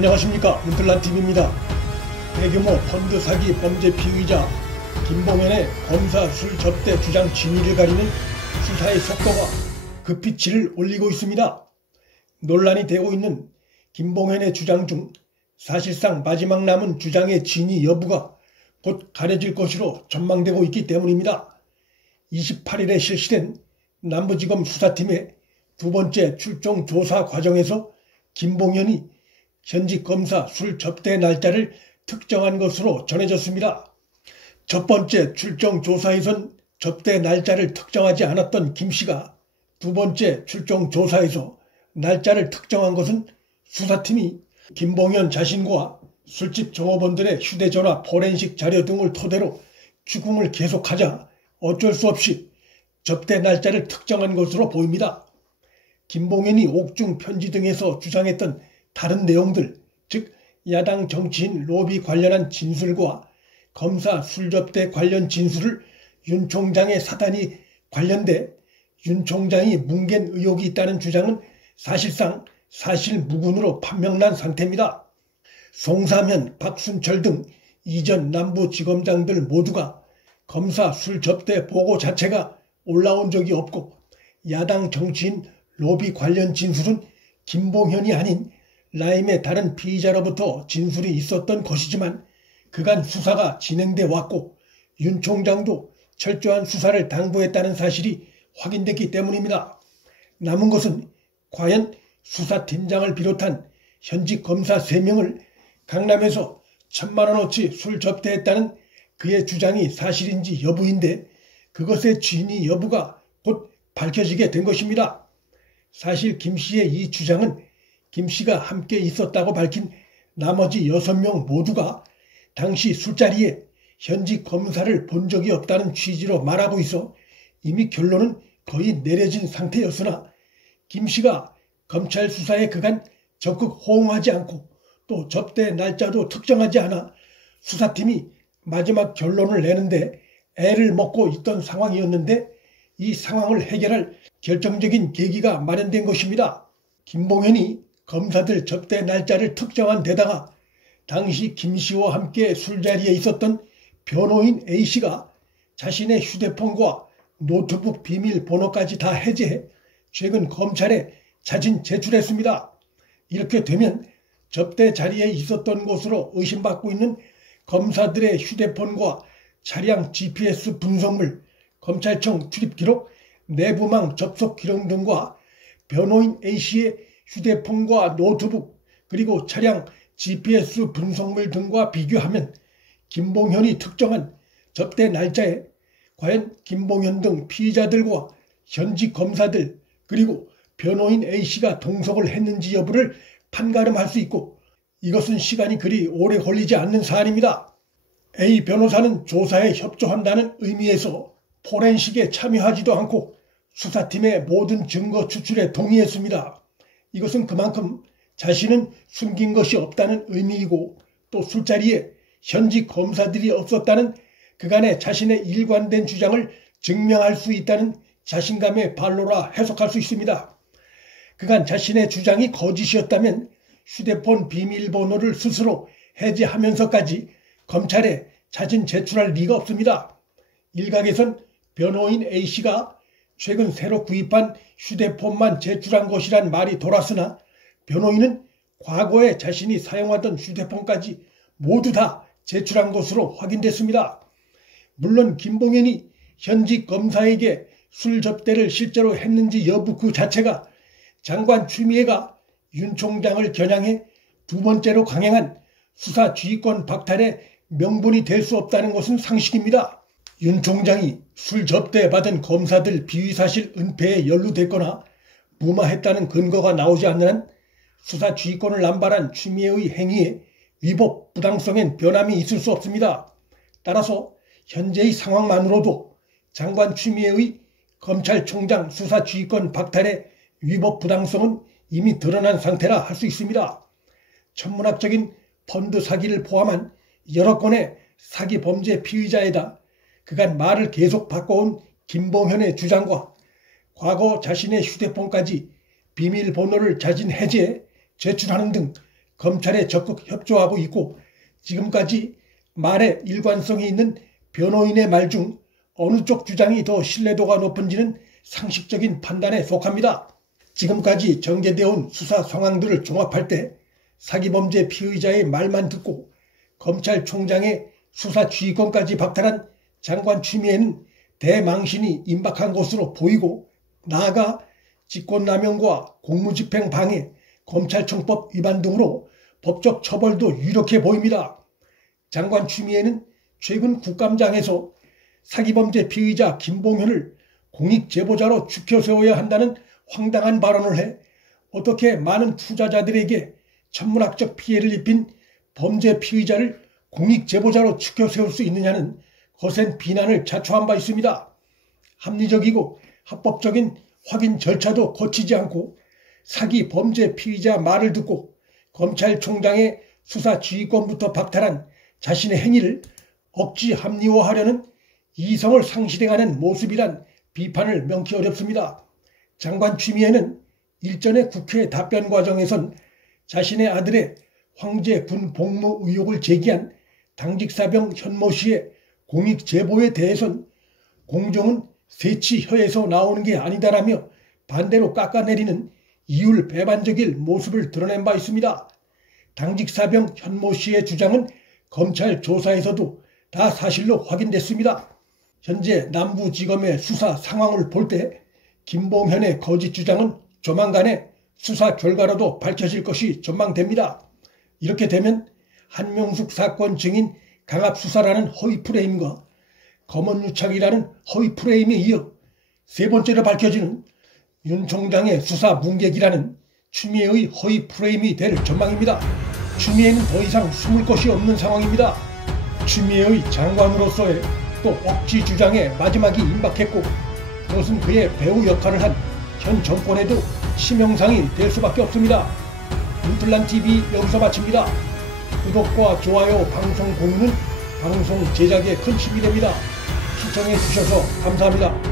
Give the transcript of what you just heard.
안녕하십니까, 문틀란TV입니다. 대규모 펀드 사기 범죄 피의자 김봉현의 검사 술 접대 주장 진위를 가리는 수사의 속도가 급히 질을 올리고 있습니다. 논란이 되고 있는 김봉현의 주장 중 사실상 마지막 남은 주장의 진위 여부가 곧 가려질 것으로 전망되고 있기 때문입니다. 28일에 실시된 남부지검 수사팀의 두 번째 출정 조사 과정에서 김봉현이 현직 검사 술 접대 날짜를 특정한 것으로 전해졌습니다. 첫 번째 출정 조사에선 접대 날짜를 특정하지 않았던 김씨가 두 번째 출정 조사에서 날짜를 특정한 것은 수사팀이 김봉현 자신과 술집 종업원들의 휴대전화 포렌식 자료 등을 토대로 추궁을 계속하자 어쩔 수 없이 접대 날짜를 특정한 것으로 보입니다. 김봉현이 옥중 편지 등에서 주장했던 다른 내용들, 즉 야당 정치인 로비 관련한 진술과 검사 술 접대 관련 진술을 윤 총장의 사단이 관련돼 윤 총장이 뭉갠 의혹이 있다는 주장은 사실상 사실무근으로 판명난 상태입니다. 송사면, 박순철 등 이전 남부지검장들 모두가 검사 술 접대 보고 자체가 올라온 적이 없고 야당 정치인 로비 관련 진술은 김봉현이 아닌 라임의 다른 피의자로부터 진술이 있었던 것이지만 그간 수사가 진행돼 왔고 윤 총장도 철저한 수사를 당부했다는 사실이 확인됐기 때문입니다. 남은 것은 과연 수사팀장을 비롯한 현직 검사 3명을 강남에서 1,000만원어치 술 접대했다는 그의 주장이 사실인지 여부인데 그것의 진위 여부가 곧 밝혀지게 된 것입니다. 사실 김씨의 이 주장은 김씨가 함께 있었다고 밝힌 나머지 6명 모두가 당시 술자리에 현직 검사를 본 적이 없다는 취지로 말하고 있어 이미 결론은 거의 내려진 상태였으나 김씨가 검찰 수사에 그간 적극 호응하지 않고 또 접대 날짜도 특정하지 않아 수사팀이 마지막 결론을 내는데 애를 먹고 있던 상황이었는데 이 상황을 해결할 결정적인 계기가 마련된 것입니다. 김봉현이 검사들 접대 날짜를 특정한 데다가 당시 김씨와 함께 술자리에 있었던 변호인 A씨가 자신의 휴대폰과 노트북 비밀번호까지 다 해제해 최근 검찰에 자진 제출했습니다. 이렇게 되면 접대 자리에 있었던 것으로 의심받고 있는 검사들의 휴대폰과 차량 GPS 분석물, 검찰청 출입 기록, 내부망 접속 기록 등과 변호인 A씨의 휴대폰과 노트북 그리고 차량 GPS 분석물 등과 비교하면 김봉현이 특정한 접대 날짜에 과연 김봉현 등 피의자들과 현직 검사들 그리고 변호인 A씨가 동석을 했는지 여부를 판가름할 수 있고 이것은 시간이 그리 오래 걸리지 않는 사안입니다. A 변호사는 조사에 협조한다는 의미에서 포렌식에 참여하지도 않고 수사팀의 모든 증거 추출에 동의했습니다. 이것은 그만큼 자신은 숨긴 것이 없다는 의미이고 또 술자리에 현직 검사들이 없었다는 그간의 자신의 일관된 주장을 증명할 수 있다는 자신감의 발로라 해석할 수 있습니다. 그간 자신의 주장이 거짓이었다면 휴대폰 비밀번호를 스스로 해제하면서까지 검찰에 자진 제출할 리가 없습니다. 일각에선 변호인 A씨가 최근 새로 구입한 휴대폰만 제출한 것이란 말이 돌았으나 변호인은 과거에 자신이 사용하던 휴대폰까지 모두 다 제출한 것으로 확인됐습니다. 물론 김봉현이 현직 검사에게 술 접대를 실제로 했는지 여부 그 자체가 장관 추미애가 윤 총장을 겨냥해 두 번째로 강행한 수사 지휘권 박탈의 명분이 될 수 없다는 것은 상식입니다. 윤 총장이 술 접대 받은 검사들 비위사실 은폐에 연루됐거나 무마했다는 근거가 나오지 않는 한 수사 지휘권을 남발한 추미애의 행위에 위법 부당성엔 변함이 있을 수 없습니다. 따라서 현재의 상황만으로도 장관 추미애의 검찰총장 수사 지휘권 박탈의 위법 부당성은 이미 드러난 상태라 할 수 있습니다. 천문학적인 펀드 사기를 포함한 여러 건의 사기 범죄 피의자에다 그간 말을 계속 바꿔온 김봉현의 주장과 과거 자신의 휴대폰까지 비밀번호를 자진 해제해 제출하는 등 검찰에 적극 협조하고 있고 지금까지 말에 일관성이 있는 변호인의 말 중 어느 쪽 주장이 더 신뢰도가 높은지는 상식적인 판단에 속합니다. 지금까지 전개되어 온 수사 상황들을 종합할 때 사기범죄 피의자의 말만 듣고 검찰총장의 수사 지휘권까지 박탈한 장관 추미애는 대망신이 임박한 것으로 보이고 나아가 직권남용과 공무집행 방해, 검찰청법 위반 등으로 법적 처벌도 유력해 보입니다. 장관 추미애는 최근 국감장에서 사기범죄 피의자 김봉현을 공익제보자로 추켜세워야 한다는 황당한 발언을 해 어떻게 많은 투자자들에게 천문학적 피해를 입힌 범죄 피의자를 공익제보자로 추켜세울 수 있느냐는 거센 비난을 자초한 바 있습니다. 합리적이고 합법적인 확인 절차도 거치지 않고 사기 범죄 피의자 말을 듣고 검찰총장의 수사 지휘권부터 박탈한 자신의 행위를 억지 합리화하려는 이성을 상실해가는 모습이란 비판을 명키 어렵습니다. 장관 추미애는 일전의 국회 답변 과정에선 자신의 아들의 황제 군 복무 의혹을 제기한 당직사병 현모 씨의 공익 제보에 대해선 공정은 세치혀에서 나오는 게 아니다라며 반대로 깎아내리는 이율배반적인 모습을 드러낸 바 있습니다. 당직사병 현모 씨의 주장은 검찰 조사에서도 다 사실로 확인됐습니다. 현재 남부지검의 수사 상황을 볼 때 김봉현의 거짓 주장은 조만간에 수사 결과로도 밝혀질 것이 전망됩니다. 이렇게 되면 한명숙 사건 증인 강압수사라는 허위 프레임과 검언유착이라는 허위 프레임에 이어 세 번째로 밝혀지는 윤 총장의 수사 문객이라는 추미애의 허위 프레임이 될 전망입니다. 추미애는 더 이상 숨을 것이 없는 상황입니다. 추미애의 장관으로서의 또 억지 주장에 마지막이 임박했고 그것은 그의 배우 역할을 한 현 정권에도 치명상이 될 수밖에 없습니다. 윤플란TV 여기서 마칩니다. 구독과 좋아요, 방송 공유는 방송 제작에 큰 힘이 됩니다. 시청해 주셔서 감사합니다.